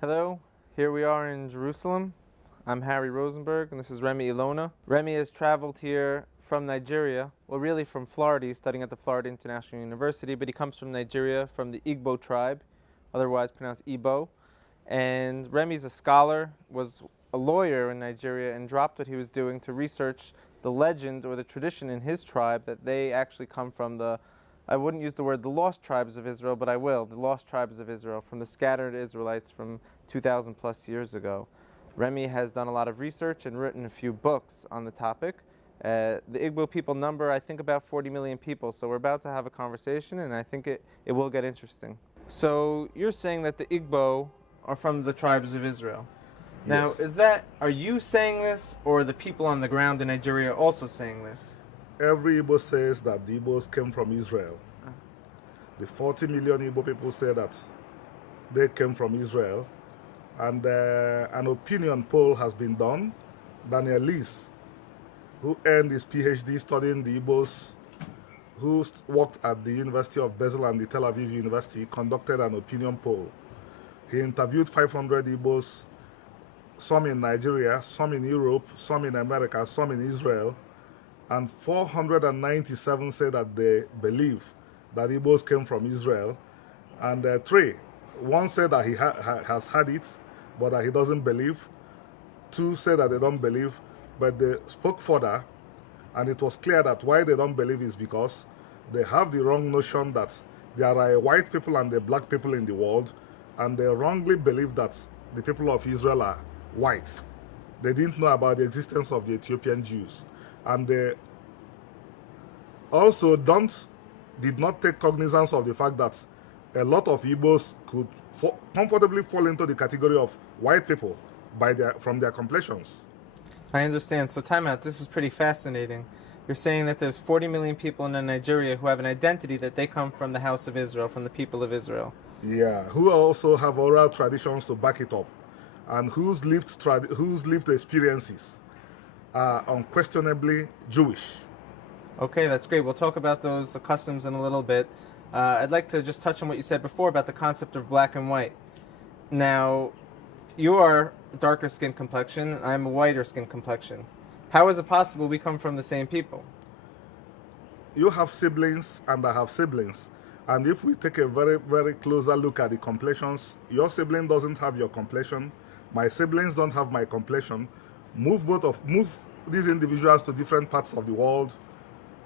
Hello, here we are in Jerusalem. I'm Harry Rosenberg, and this is Remy Ilona. Remy has traveled here from Nigeria, well, really from Florida. He's studying at the Florida International University, but he comes from Nigeria, from the Igbo tribe, otherwise pronounced Igbo. And Remy's a scholar, was a lawyer in Nigeria, and dropped what he was doing to research the legend or the tradition in his tribe that they actually come from I wouldn't use the word the lost tribes of Israel, but I will, the lost tribes of Israel, from the scattered Israelites from 2,000 plus years ago. Remy has done a lot of research and written a few books on the topic. The Igbo people number, I think, about 40 million people, so we're about to have a conversation, and I think it will get interesting. So you're saying that the Igbo are from the tribes of Israel. Now, Yes. are you saying this, or are the people on the ground in Nigeria also saying this? Every Igbo says that the Igbos came from Israel. The 40 million Igbo people say that they came from Israel. And an opinion poll has been done. Daniel Lees, who earned his PhD studying the Igbos, who worked at the University of Basel and the Tel Aviv University, conducted an opinion poll. He interviewed 500 Igbos, some in Nigeria, some in Europe, some in America, some in Israel, and 497 say that they believe that Igbos came from Israel, and one said that he has had it, but that he doesn't believe. Two said that they don't believe, but they spoke further, and it was clear that why they don't believe is because they have the wrong notion that there are white people and the black people in the world, and they wrongly believe that the people of Israel are white. They didn't know about the existence of the Ethiopian Jews. And they also did not take cognizance of the fact that a lot of Igbos could comfortably fall into the category of white people from their complexions. I understand. So time out. This is pretty fascinating. You're saying that there's 40 million people in Nigeria who have an identity that they come from the house of Israel, from the people of Israel. Yeah, who also have oral traditions to back it up, and whose lived experiences are unquestionably Jewish. Okay, that's great. We'll talk about those customs in a little bit. I'd like to just touch on what you said before about the concept of black and white. Now, you are darker skin complexion, I'm a whiter skin complexion. How is it possible we come from the same people? You have siblings and I have siblings. And if we take a very, very closer look at the complexions, your sibling doesn't have your complexion, my siblings don't have my complexion. Move these individuals to different parts of the world.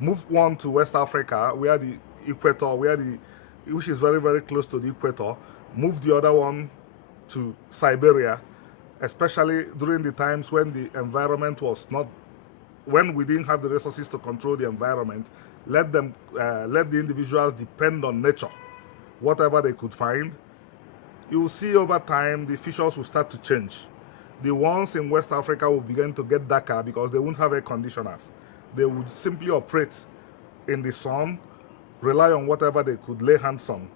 Move one to West Africa, where the equator, which is very, very close to the equator. Move the other one to Siberia, especially during the times when the environment was not, when we didn't have the resources to control the environment. Let the individuals depend on nature, whatever they could find. You will see over time the features will start to change. The ones in West Africa will begin to get darker because they won't have air conditioners. They would simply operate in the sun, rely on whatever they could lay hands on.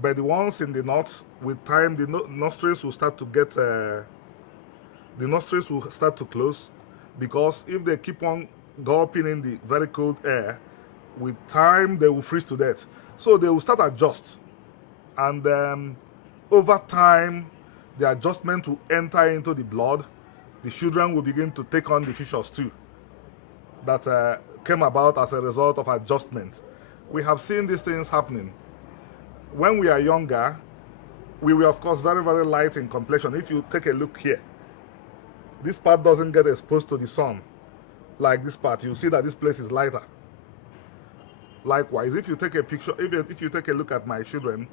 But the ones in the north, with time, the nostrils will start to close, because if they keep on gulping in the very cold air, with time they will freeze to death. So they will start adjust, and over time, the adjustment will enter into the blood. The children will begin to take on the features too that came about as a result of adjustment. We have seen these things happening. When we are younger, we were of course very, very light in complexion. If you take a look here, this part doesn't get exposed to the sun like this part. You see that this place is lighter. Likewise, if you take a picture, if you take a look at my children,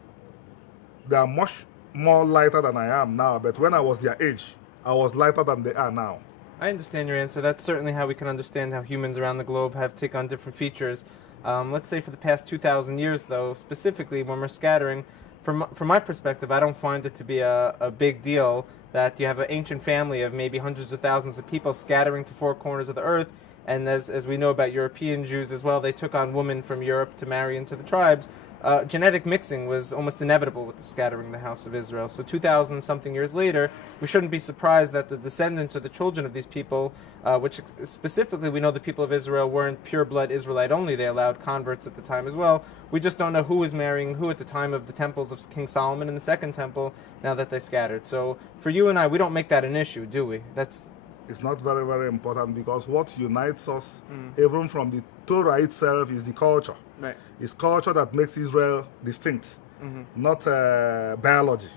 they are much more lighter than I am now, but when I was their age, I was lighter than they are now. I understand your answer. That's certainly how we can understand how humans around the globe have taken on different features. Let's say for the past 2,000 years, though, specifically when we're scattering, from my perspective, I don't find it to be a big deal that you have an ancient family of maybe hundreds of thousands of people scattering to four corners of the earth. And as we know about European Jews as well, they took on women from Europe to marry into the tribes. genetic mixing was almost inevitable with the scattering of the house of Israel. So 2,000-something years later, we shouldn't be surprised that the descendants or the children of these people, which specifically we know the people of Israel weren't pure-blood Israelite only, they allowed converts at the time as well. We just don't know who was marrying who at the time of the temples of King Solomon and the Second Temple, now that they scattered. So for you and I, we don't make that an issue, do we? It's not very, very important, because what unites us, even from the Torah itself, is the culture. Right. It's culture that makes Israel distinct, not biology.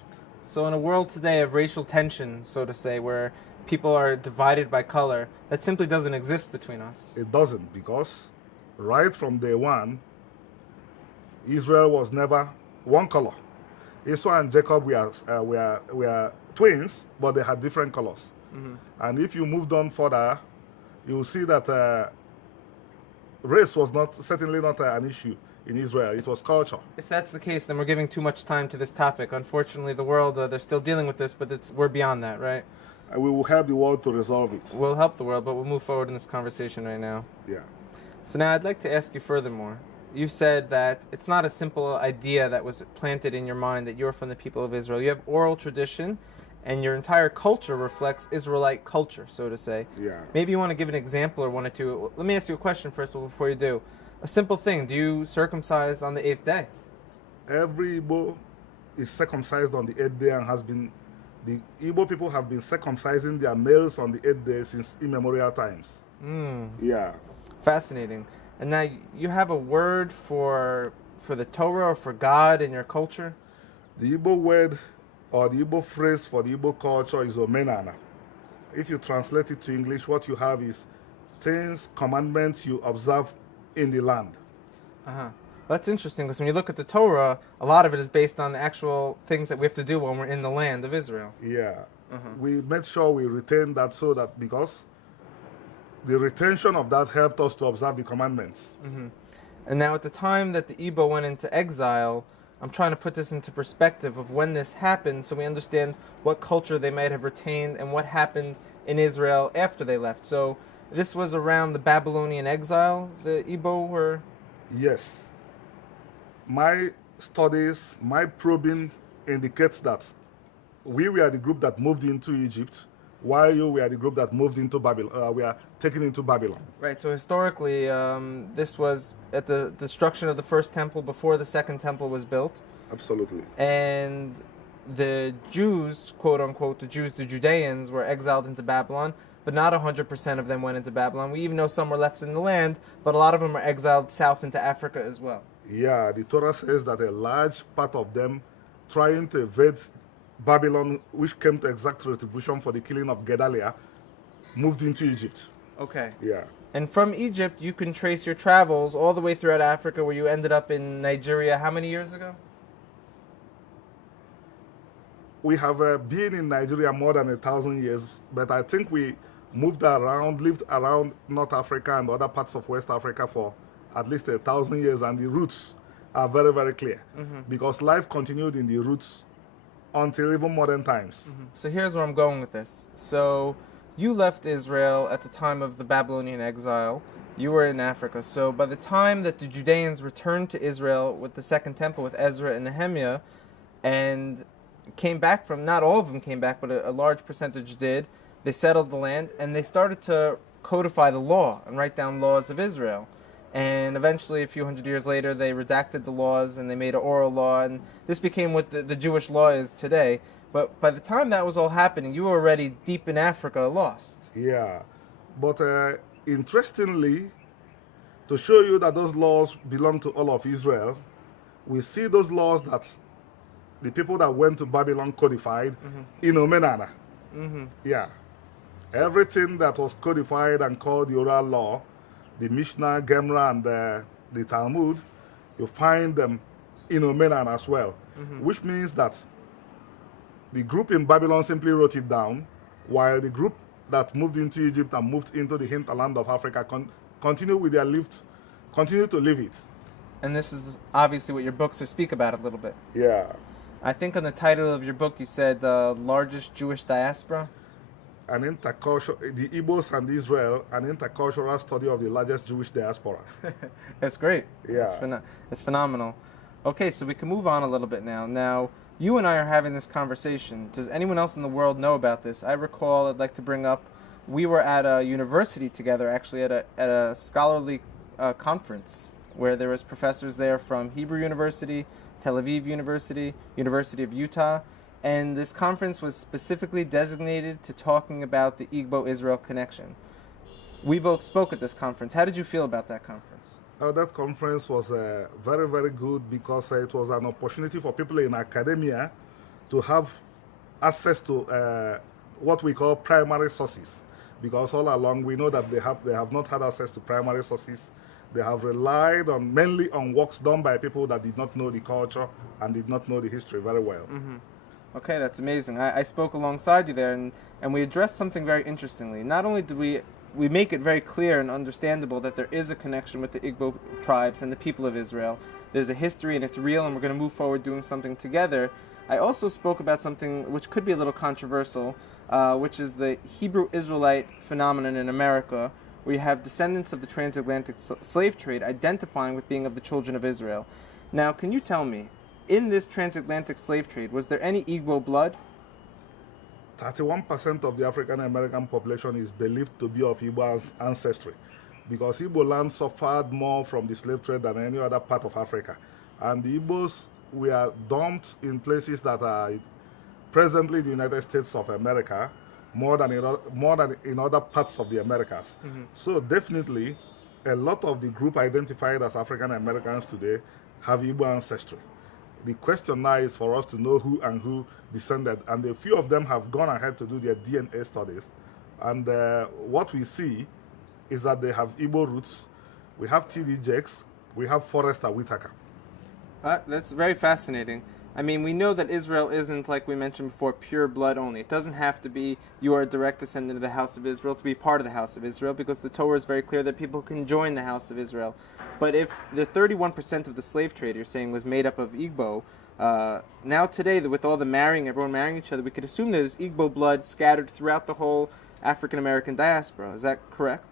So in a world today of racial tension, so to say, where people are divided by color, that simply doesn't exist between us. It doesn't, because right from day one, Israel was never one color. Esau and Jacob were twins, but they had different colors. And if you moved on further, you will see that race was certainly not an issue in Israel. It was culture. If that's the case, then we're giving too much time to this topic. Unfortunately, the world, they're still dealing with this, but we're beyond that, right? And we will help the world to resolve it. We'll help the world, but we'll move forward in this conversation right now. Yeah. So now I'd like to ask you furthermore. You said that it's not a simple idea that was planted in your mind that you're from the people of Israel. You have oral tradition, and your entire culture reflects Israelite culture, so to say. Yeah. Maybe you want to give an example or one or two. Let me ask you a question first before you do. A simple thing. Do you circumcise on the 8th day? Every Igbo is circumcised on the 8th day, and the Igbo people have been circumcising their males on the 8th day since immemorial times. Yeah. Fascinating. And now you have a word for the Torah or for God in your culture? The Igbo word or the Igbo phrase for the Igbo culture is omenana. If you translate it to English, what you have is things, commandments you observe in the land. Well, that's interesting, because when you look at the Torah, a lot of it is based on the actual things that we have to do when we're in the land of Israel. Yeah. We made sure we retain that, so that because the retention of that helped us to observe the commandments. And now at the time that the Igbo went into exile, I'm trying to put this into perspective of when this happened so we understand what culture they might have retained and what happened in Israel after they left. So this was around the Babylonian exile, the Igbo were? Yes. My studies, my probing indicates that we were the group that moved into Egypt, while you were the group that moved into Babylon. We are taken into Babylon. Right, so historically, this was at the destruction of the first temple before the second temple was built. Absolutely. And the Jews, quote unquote, the Judeans, were exiled into Babylon, but not 100% of them went into Babylon. We even know some were left in the land, but a lot of them were exiled south into Africa as well. Yeah, the Torah says that a large part of them trying to evade Babylon, which came to exact retribution for the killing of Gedaliah, moved into Egypt. Okay. Yeah. And from Egypt, you can trace your travels all the way throughout Africa, where you ended up in Nigeria how many years ago? We have been in Nigeria more than 1,000 years, but I think we moved around, lived around North Africa and other parts of West Africa for at least 1,000 years, and the roots are very, very clear, because life continued in the roots until even modern times. So here's where I'm going with this. So you left Israel at the time of the Babylonian exile. You were in Africa. So by the time that the Judeans returned to Israel with the Second Temple, with Ezra and Nehemiah, and came back from, not all of them came back, but a large percentage did, they settled the land, and they started to codify the law and write down laws of Israel. And eventually, a few hundred years later, they redacted the laws and they made an oral law, and this became what the Jewish law is today. But by the time that was all happening, you were already deep in Africa, lost. Yeah, but interestingly, to show you that those laws belong to all of Israel, we see those laws that the people that went to Babylon codified in Omenana. Yeah, everything that was codified and called the oral law, the Mishnah, Gemara, and the Talmud, you find them in Omenan as well, which means that the group in Babylon simply wrote it down, while the group that moved into Egypt and moved into the hinterland of Africa continue with their continue to live it. And this is obviously what your books speak about a little bit. Yeah. I think on the title of your book you said the largest Jewish diaspora. The Igbos and Israel, an intercultural study of the largest Jewish diaspora. That's great. Yeah. It's phenomenal. Okay, so we can move on a little bit now. Now, you and I are having this conversation. Does anyone else in the world know about this? I recall, I'd like to bring up, we were at a university together, actually at a scholarly conference where there was professors there from Hebrew University, Tel Aviv University, University of Utah, and this conference was specifically designated to talking about the Igbo-Israel connection. We both spoke at this conference. How did you feel about that conference? That conference was very, very good because it was an opportunity for people in academia to have access to what we call primary sources. Because all along we know that they have not had access to primary sources. They have relied mainly on works done by people that did not know the culture and did not know the history very well. Mm-hmm. Okay, that's amazing. I spoke alongside you there, and we addressed something very interestingly. Not only did we make it very clear and understandable that there is a connection with the Igbo tribes and the people of Israel. There's a history and it's real, and we're going to move forward doing something together. I also spoke about something which could be a little controversial, which is the Hebrew Israelite phenomenon in America, where you have descendants of the transatlantic slave trade identifying with being of the children of Israel. Now, can you tell me, in this transatlantic slave trade, was there any Igbo blood? 31% of the African American population is believed to be of Igbo ancestry, because Igbo land suffered more from the slave trade than any other part of Africa. And the Igbos were dumped in places that are presently the United States of America, more than in other parts of the Americas. Mm-hmm. So definitely, a lot of the group identified as African Americans today have Igbo ancestry. The question now is for us to know who and who descended, and a few of them have gone ahead to do their DNA studies. And what we see is that they have Igbo roots. We have T.D. Jakes, we have Forrester Whitaker. That's very fascinating. I mean, we know that Israel isn't, like we mentioned before, pure blood only. It doesn't have to be you are a direct descendant of the house of Israel to be part of the house of Israel, because the Torah is very clear that people can join the house of Israel. But if the 31% of the slave trade you're saying was made up of Igbo, now today, with all the marrying, everyone marrying each other, we could assume there's Igbo blood scattered throughout the whole African-American diaspora. Is that correct?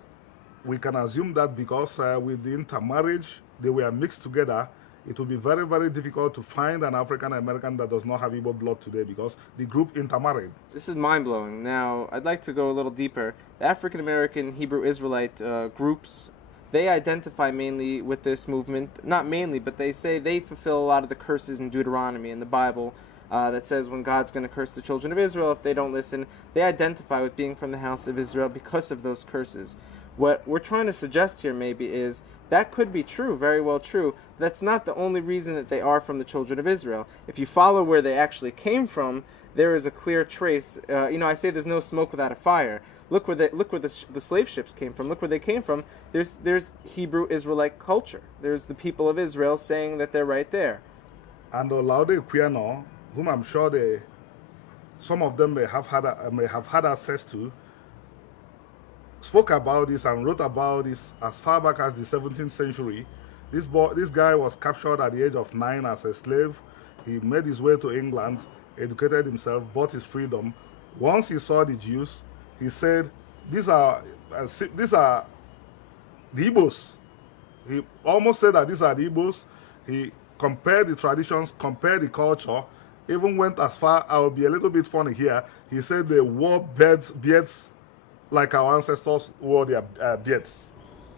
We can assume that because with the intermarriage, they were mixed together. It will be very, very difficult to find an African American that does not have Igbo blood today because the group intermarried. This is mind-blowing. Now, I'd like to go a little deeper. The African American Hebrew Israelite groups, they identify mainly with this movement. Not mainly, but they say they fulfill a lot of the curses in Deuteronomy in the Bible that says when God's going to curse the children of Israel if they don't listen. They identify with being from the house of Israel because of those curses. What we're trying to suggest here maybe is that could be true, very well true. That's not the only reason that they are from the children of Israel. If you follow where they actually came from, there is a clear trace. I say there's no smoke without a fire. Look where the slave ships came from. Look where they came from. There's Hebrew Israelite culture. There's the people of Israel saying that they're right there. And Olaude Equiano, whom I'm sure some of them may have had access to, spoke about this and wrote about this as far back as the 17th century. This guy was captured at the age of 9 as a slave. He made his way to England, educated himself, bought his freedom. Once he saw the Jews, he said, these are the Igbos. He almost said that these are the Igbos. He compared the traditions, compared the culture, even went as far, I'll be a little bit funny here, he said they wore beards like our ancestors wore their beards.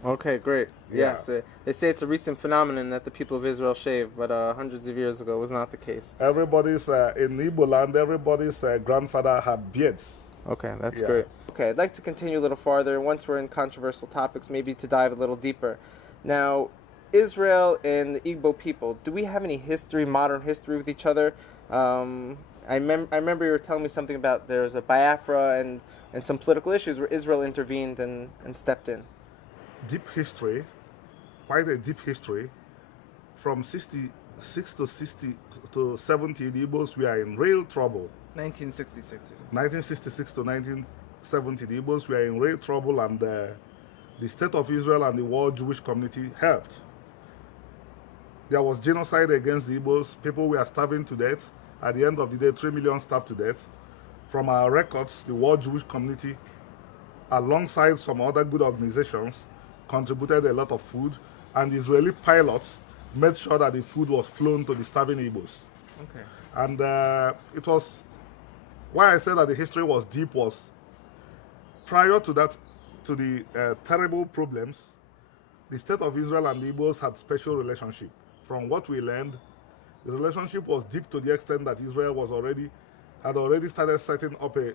Okay, great. Yeah. Yes, they say it's a recent phenomenon that the people of Israel shave, but hundreds of years ago was not the case. Everybody's, in Igbo land, everybody's grandfather had beards. Okay, that's great. Okay, I'd like to continue a little farther. Once we're in controversial topics, maybe to dive a little deeper. Now, Israel and the Igbo people, do we have any history, modern history with each other? I remember you were telling me something about there's a BIAFRA and some political issues where Israel intervened and stepped in. Deep history, quite a deep history. From 66 to 70, the Igbos were in real trouble. 1966. 1966 to 1970, the Igbos were in real trouble, and the State of Israel and the world Jewish community helped. There was genocide against the Igbos. People were starving to death. At the end of the day, 3 million starved to death. From our records, the world Jewish community, alongside some other good organizations, contributed a lot of food, and Israeli pilots made sure that the food was flown to the starving Igbos. Okay. And it was, why I said that the history was deep was, prior to that, to the terrible problems, the state of Israel and the Igbos had special relationship. From what we learned, the relationship was deep to the extent that Israel had already started setting up a